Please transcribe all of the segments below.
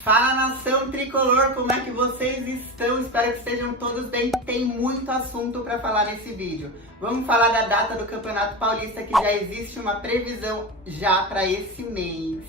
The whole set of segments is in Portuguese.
Fala, nação tricolor, como é que vocês estão? Espero que estejam todos bem. Tem muito assunto para falar nesse vídeo. Vamos falar da data do Campeonato Paulista, que já existe uma previsão já para esse mês.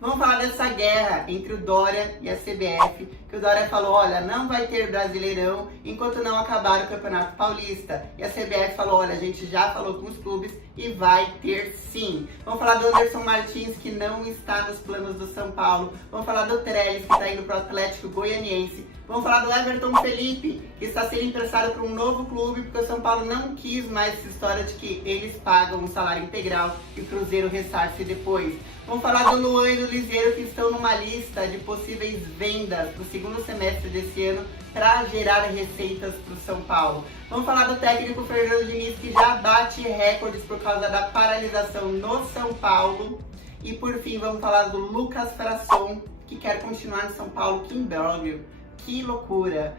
Vamos falar dessa guerra entre o Dória e a CBF, que o Dória falou, olha, não vai ter Brasileirão enquanto não acabar o Campeonato Paulista. E a CBF falou, olha, a gente já falou com os clubes e vai ter sim. Vamos falar do Anderson Martins, que não está nos planos do São Paulo. Vamos falar do Trellis, que está indo para o Atlético Goianiense. Vamos falar do Everton Felipe, que está sendo emprestado para um novo clube, porque o São Paulo não quis mais essa história de que eles pagam um salário integral e o Cruzeiro ressarce depois. Vamos falar do Luan e do Liseiro, que estão numa lista de possíveis vendas para o segundo semestre desse ano para gerar receitas para o São Paulo. Vamos falar do técnico Fernando Diniz, que já bate recordes por causa da paralisação no São Paulo. E por fim, vamos falar do Lucas Frasson, que quer continuar no São Paulo. Que imbróglio, que loucura!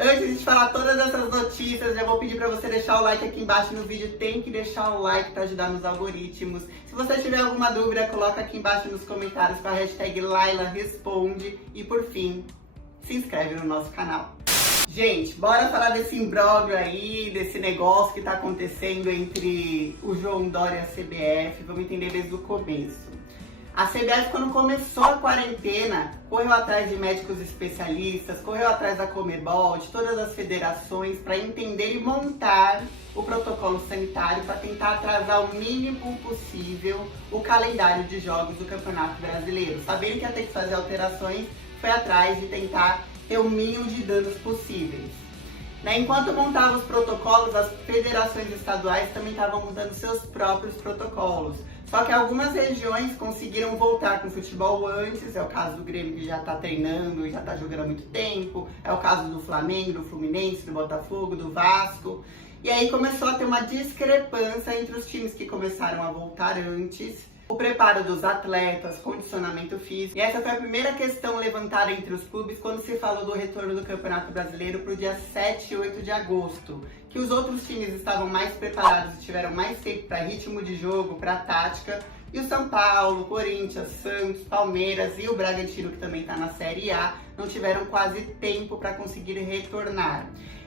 Antes de falar todas essas notícias, já vou pedir para você deixar o like aqui embaixo no vídeo. Tem que deixar o like para ajudar nos algoritmos. Se você tiver alguma dúvida, coloca aqui embaixo nos comentários com a hashtag LailaResponde. E por fim, se inscreve no nosso canal. Gente, bora falar desse imbróglio aí, desse negócio que tá acontecendo entre o João Dória e a CBF. Vamos entender desde o começo. A CBF, quando começou a quarentena, correu atrás de médicos especialistas, correu atrás da Conmebol, de todas as federações, para entender e montar o protocolo sanitário para tentar atrasar o mínimo possível o calendário de jogos do Campeonato Brasileiro. Sabendo que ia ter que fazer alterações, foi atrás de tentar ter o mínimo de danos possíveis. Enquanto montava os protocolos, as federações estaduais também estavam montando seus próprios protocolos. Só que algumas regiões conseguiram voltar com o futebol antes, é o caso do Grêmio, que já está treinando e já está jogando há muito tempo, é o caso do Flamengo, do Fluminense, do Botafogo, do Vasco. E aí começou a ter uma discrepância entre os times que começaram a voltar antes, o preparo dos atletas, condicionamento físico. E essa foi a primeira questão levantada entre os clubes quando se falou do retorno do Campeonato Brasileiro para o dia 7 e 8 de agosto. Que os outros times estavam mais preparados e tiveram mais tempo para ritmo de jogo, para tática. E o São Paulo, Corinthians, Santos, Palmeiras e o Bragantino, que também está na Série A, não tiveram quase tempo para conseguir retornar.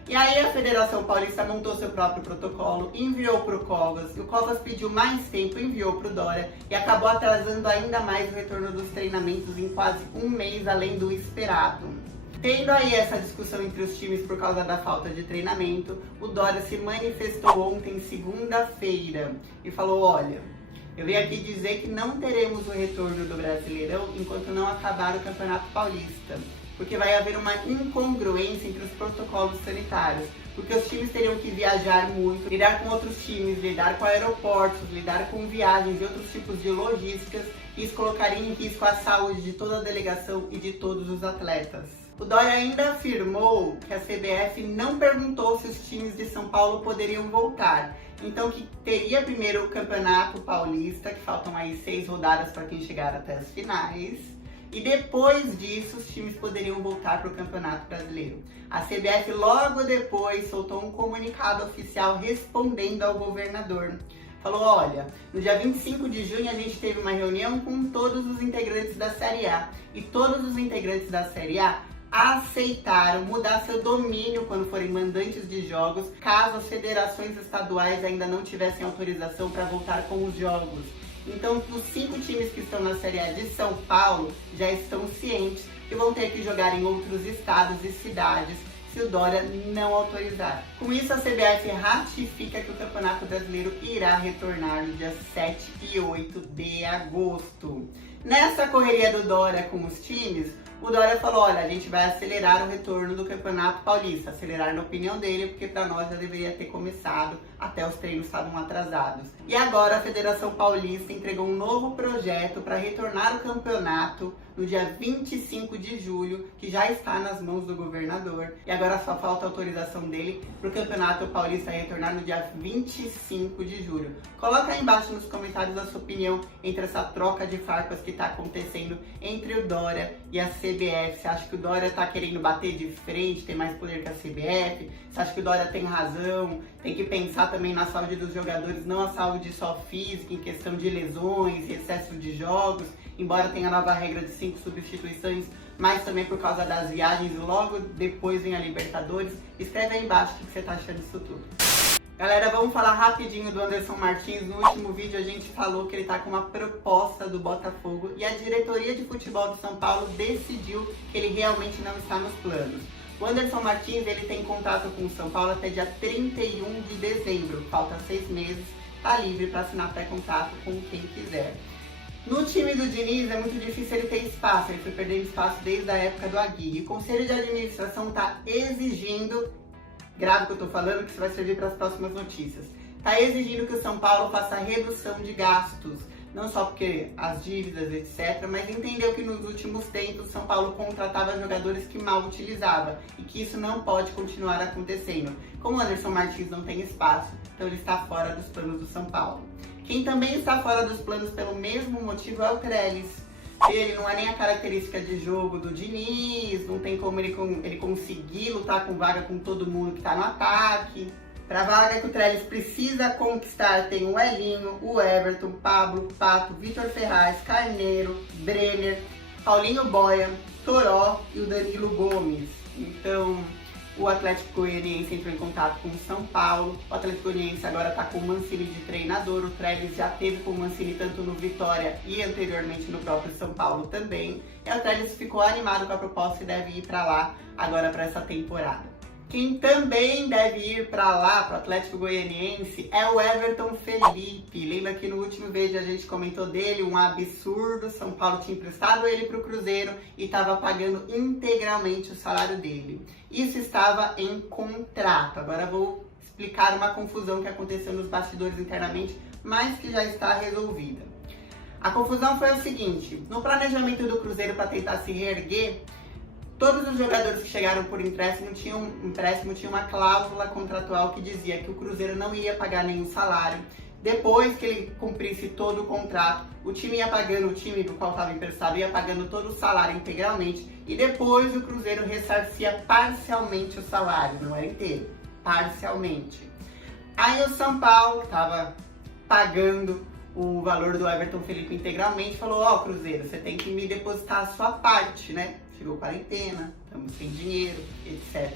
E aí a Federação Paulista montou seu próprio protocolo, enviou para o Covas, o Covas pediu mais tempo, enviou para o Dória e acabou atrasando ainda mais o retorno dos treinamentos em quase um mês além do esperado. Tendo aí essa discussão entre os times por causa da falta de treinamento, o Dória se manifestou ontem, segunda-feira, e falou, olha, eu vim aqui dizer que não teremos o retorno do Brasileirão enquanto não acabar o Campeonato Paulista. Porque vai haver uma incongruência entre os protocolos sanitários, porque os times teriam que viajar muito, lidar com outros times, lidar com aeroportos, lidar com viagens e outros tipos de logísticas, e isso colocaria em risco a saúde de toda a delegação e de todos os atletas. O Dória ainda afirmou que a CBF não perguntou se os times de São Paulo poderiam voltar, então que teria primeiro o Campeonato Paulista, que faltam aí 6 rodadas para quem chegar até as finais, e depois disso os times poderiam voltar para o Campeonato Brasileiro. A CBF logo depois soltou um comunicado oficial respondendo ao governador. Falou, olha, no dia 25 de junho a gente teve uma reunião com todos os integrantes da Série A. E todos os integrantes da Série A aceitaram mudar seu domínio quando forem mandantes de jogos, caso as federações estaduais ainda não tivessem autorização para voltar com os jogos. Então, os 5 times que estão na Série A de São Paulo já estão cientes que vão ter que jogar em outros estados e cidades se o Dória não autorizar. Com isso, a CBF ratifica que o Campeonato Brasileiro irá retornar no dia 7 e 8 de agosto. Nessa correria do Dória com os times, o Dória falou, olha, a gente vai acelerar o retorno do Campeonato Paulista. Acelerar na opinião dele, porque para nós já deveria ter começado, até os treinos estavam atrasados. E agora a Federação Paulista entregou um novo projeto para retornar o campeonato no dia 25 de julho, que já está nas mãos do governador. E agora só falta a autorização dele para o Campeonato Paulista retornar no dia 25 de julho. Coloca aí embaixo nos comentários a sua opinião entre essa troca de farpas que está acontecendo entre o Dória e a CBF. Você acha que o Dória está querendo bater de frente, ter mais poder que a CBF? Você acha que o Dória tem razão? Tem que pensar também na saúde dos jogadores, não a saúde só física, em questão de lesões, excesso de jogos. Embora tenha a nova regra de 5 substituições mas também por causa das viagens, logo depois vem a Libertadores. Escreve aí embaixo o que você tá achando disso tudo. Galera, vamos falar rapidinho do Anderson Martins. No último vídeo a gente falou que ele tá com uma proposta do Botafogo e a diretoria de futebol do São Paulo decidiu que ele realmente não está nos planos. O Anderson Martins, ele tem contrato com o São Paulo até dia 31 de dezembro, falta 6 meses, tá livre para assinar pré-contrato com quem quiser. No time do Diniz é muito difícil ele ter espaço, ele foi perdendo espaço desde a época do Aguirre. O Conselho de Administração está exigindo, grave o que eu tô falando, que isso vai servir para as próximas notícias, está exigindo que o São Paulo faça redução de gastos, não só porque as dívidas, etc., mas entendeu que nos últimos tempos o São Paulo contratava jogadores que mal utilizava e que isso não pode continuar acontecendo. Como o Anderson Martins não tem espaço, então ele está fora dos planos do São Paulo. Quem também está fora dos planos pelo mesmo motivo é o Trellis. Ele não é nem a característica de jogo do Diniz, não tem como ele conseguir lutar com vaga com todo mundo que está no ataque. Para a vaga que o Trellis precisa conquistar, tem o Elinho, o Everton, Pablo, Pato, Vitor Ferraz, Carneiro, Brenner, Paulinho Boia, Toró e o Danilo Gomes. Então, o Atlético Goianiense entrou em contato com o São Paulo. O Atlético Goianiense agora está com o Mancini de treinador. O Trellis já teve com o Mancini tanto no Vitória e anteriormente no próprio São Paulo também. E o Trellis ficou animado com a proposta e deve ir para lá agora para essa temporada. Quem também deve ir para lá, para o Atlético Goianiense, é o Everton Felipe. Lembra que no último vídeo a gente comentou dele, um absurdo. São Paulo tinha emprestado ele para o Cruzeiro e estava pagando integralmente o salário dele. Isso estava em contrato. Agora vou explicar uma confusão que aconteceu nos bastidores internamente, mas que já está resolvida. A confusão foi o seguinte: no planejamento do Cruzeiro para tentar se reerguer, todos os jogadores que chegaram por empréstimo tinham uma cláusula contratual que dizia que o Cruzeiro não ia pagar nenhum salário. Depois que ele cumprisse todo o contrato, o time do qual estava emprestado ia pagando todo o salário integralmente e depois o Cruzeiro ressarcia parcialmente o salário, não era inteiro, parcialmente. Aí o São Paulo estava pagando o valor do Everton Felipe integralmente, falou: ó, Cruzeiro, você tem que me depositar a sua parte, né? Chegou quarentena, estamos sem dinheiro, etc.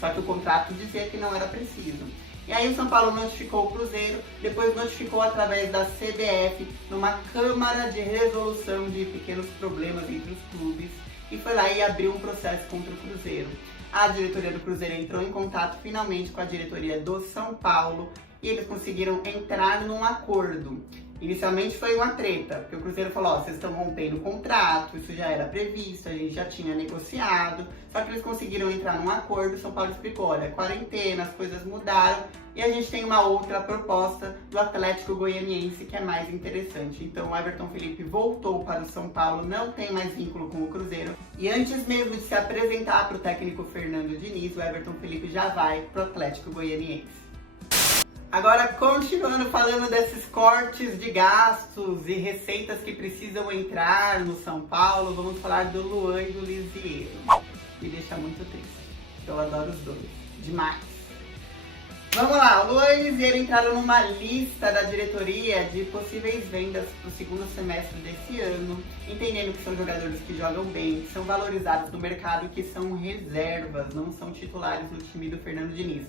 Só que o contrato dizia que não era preciso. E aí o São Paulo notificou o Cruzeiro, depois notificou através da CBF, numa Câmara de Resolução de Pequenos Problemas entre os clubes, e foi lá e abriu um processo contra o Cruzeiro. A diretoria do Cruzeiro entrou em contato finalmente com a diretoria do São Paulo e eles conseguiram entrar num acordo. Inicialmente foi uma treta, porque o Cruzeiro falou: ó, vocês estão rompendo o contrato, isso já era previsto, a gente já tinha negociado, só que eles conseguiram entrar num acordo. O São Paulo explicou: olha, quarentena, as coisas mudaram e a gente tem uma outra proposta do Atlético Goianiense que é mais interessante. Então o Everton Felipe voltou para o São Paulo, não tem mais vínculo com o Cruzeiro e antes mesmo de se apresentar para o técnico Fernando Diniz, o Everton Felipe já vai para o Atlético Goianiense. Agora, continuando falando desses cortes de gastos e receitas que precisam entrar no São Paulo, vamos falar do Luan e do Lisieiro. Me deixa muito triste, eu adoro os dois, demais. Vamos lá, o Luan e o Lisieiro entraram numa lista da diretoria de possíveis vendas para o segundo semestre desse ano, entendendo que são jogadores que jogam bem, que são valorizados no mercado, que são reservas, não são titulares no time do Fernando Diniz.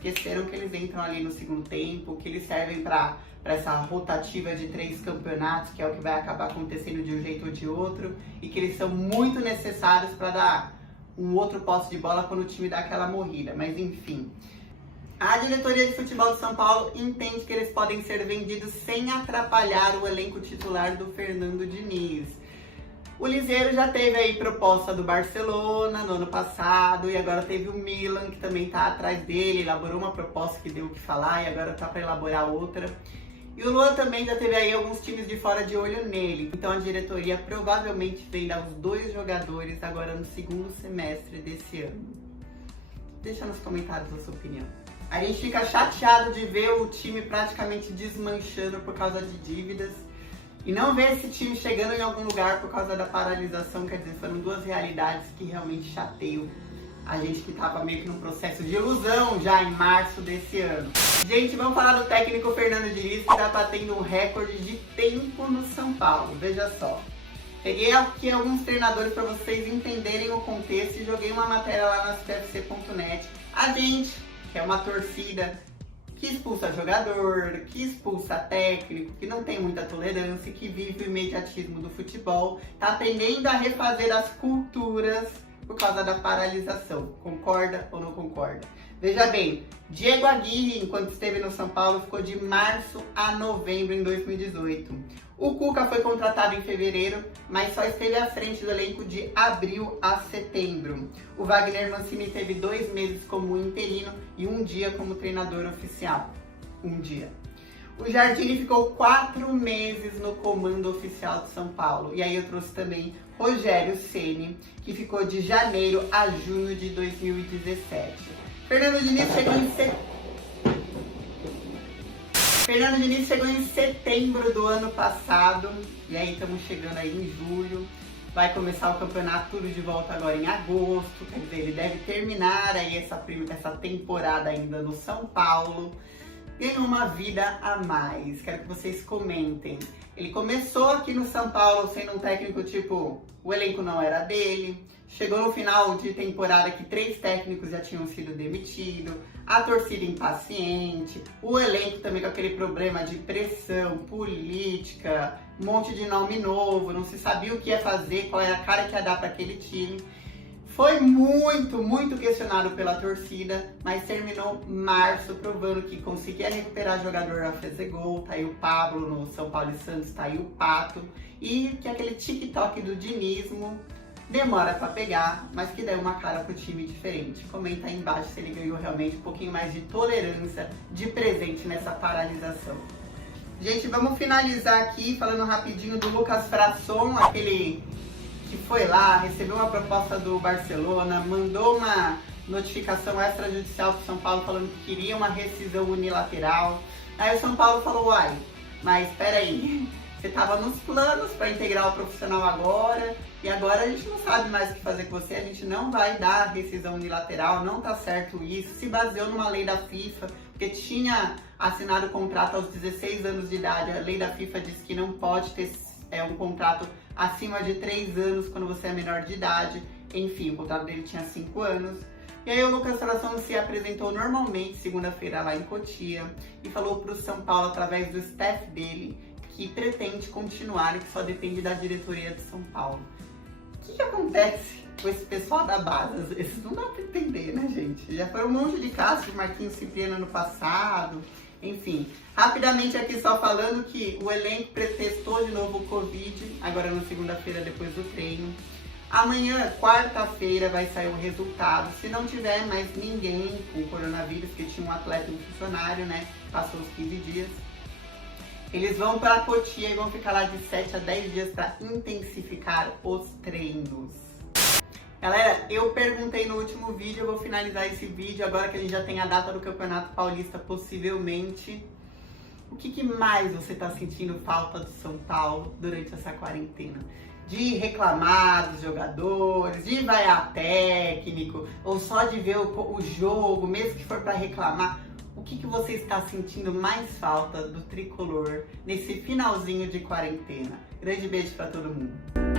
Esqueceram que eles entram ali no segundo tempo, que eles servem para essa rotativa de 3 campeonatos, que é o que vai acabar acontecendo de um jeito ou de outro, e que eles são muito necessários para dar um outro posse de bola quando o time dá aquela morrida. Mas enfim, a diretoria de futebol de São Paulo entende que eles podem ser vendidos sem atrapalhar o elenco titular do Fernando Diniz. O Lisieiro já teve aí proposta do Barcelona no ano passado e agora teve o Milan, que também está atrás dele, elaborou uma proposta que deu o que falar e agora está para elaborar outra. E o Luan também já teve aí alguns times de fora de olho nele, então a diretoria provavelmente venda os 2 jogadores agora no segundo semestre desse ano. Deixa nos comentários a sua opinião. A gente fica chateado de ver o time praticamente desmanchando por causa de dívidas. E não ver esse time chegando em algum lugar por causa da paralisação, quer dizer, foram 2 realidades que realmente chateiam a gente que estava meio que num processo de ilusão já em março desse ano. Gente, vamos falar do técnico Fernando Diniz, que está batendo um recorde de tempo no São Paulo, veja só. Peguei aqui alguns treinadores para vocês entenderem o contexto e joguei uma matéria lá na cfc.net. A gente, que é uma torcida que expulsa jogador, que expulsa técnico, que não tem muita tolerância, que vive o imediatismo do futebol, tá aprendendo a refazer as culturas por causa da paralisação. Concorda ou não concorda? Veja bem, Diego Aguirre, enquanto esteve no São Paulo, ficou de março a novembro em 2018. O Cuca foi contratado em fevereiro, mas só esteve à frente do elenco de abril a setembro. O Wagner Mancini teve 2 meses como interino e 1 dia como treinador oficial. 1 dia. O Jardine ficou 4 meses no comando oficial de São Paulo. E aí eu trouxe também Rogério Ceni, que ficou de janeiro a junho de 2017. Fernando Diniz chegou em setembro do ano passado, e aí estamos chegando aí em julho. Vai começar o campeonato tudo de volta agora em agosto, quer dizer, ele deve terminar aí essa temporada ainda no São Paulo. Ganhou uma vida a mais, quero que vocês comentem. Ele começou aqui no São Paulo sendo um técnico tipo, o elenco não era dele. Chegou no final de temporada que 3 técnicos já tinham sido demitidos, a torcida impaciente, o elenco também com aquele problema de pressão, política, um monte de nome novo, não se sabia o que ia fazer, qual era a cara que ia dar para aquele time. Foi muito questionado pela torcida, mas terminou março provando que conseguia recuperar jogador a fazer gol. Tá aí o Pablo no São Paulo e Santos, tá aí o Pato. E que aquele TikTok do dinismo demora para pegar, mas que deu uma cara pro time diferente. Comenta aí embaixo se ele ganhou realmente um pouquinho mais de tolerância de presente nessa paralisação. Gente, vamos finalizar aqui falando rapidinho do Lucas Frasson, aquele que foi lá, recebeu uma proposta do Barcelona, mandou uma notificação extrajudicial para o São Paulo falando que queria uma rescisão unilateral. Aí o São Paulo falou, uai, mas espera aí, você estava nos planos para integrar o profissional agora, e agora a gente não sabe mais o que fazer com você, a gente não vai dar rescisão unilateral, não tá certo isso. Se baseou numa lei da FIFA, porque tinha assinado o contrato aos 16 anos de idade, a lei da FIFA diz que não pode ter um contrato acima de 3 anos quando você é menor de idade. Enfim, o contrato dele tinha 5 anos. E aí o Lucas Frasson se apresentou normalmente segunda-feira lá em Cotia e falou para o São Paulo, através do staff dele, que pretende continuar e que só depende da diretoria de São Paulo. O que acontece com esse pessoal da base? Às vezes não dá para entender, né, gente? Já foi um monte de casos de Marquinhos Cipriano no passado. Enfim, rapidamente aqui só falando que o elenco testou de novo o Covid, agora na segunda-feira depois do treino. Amanhã, quarta-feira, vai sair o resultado. Se não tiver mais ninguém com coronavírus, que tinha um atleta e um funcionário, né, passou os 15 dias, eles vão para Cotia e vão ficar lá de 7 a 10 dias para intensificar os treinos. Galera, eu perguntei no último vídeo, eu vou finalizar esse vídeo agora que a gente já tem a data do Campeonato Paulista, possivelmente. O que mais você está sentindo falta do São Paulo durante essa quarentena? De reclamar dos jogadores, de vaiar técnico, ou só de ver o jogo, mesmo que for para reclamar? O que você está sentindo mais falta do tricolor nesse finalzinho de quarentena? Grande beijo para todo mundo!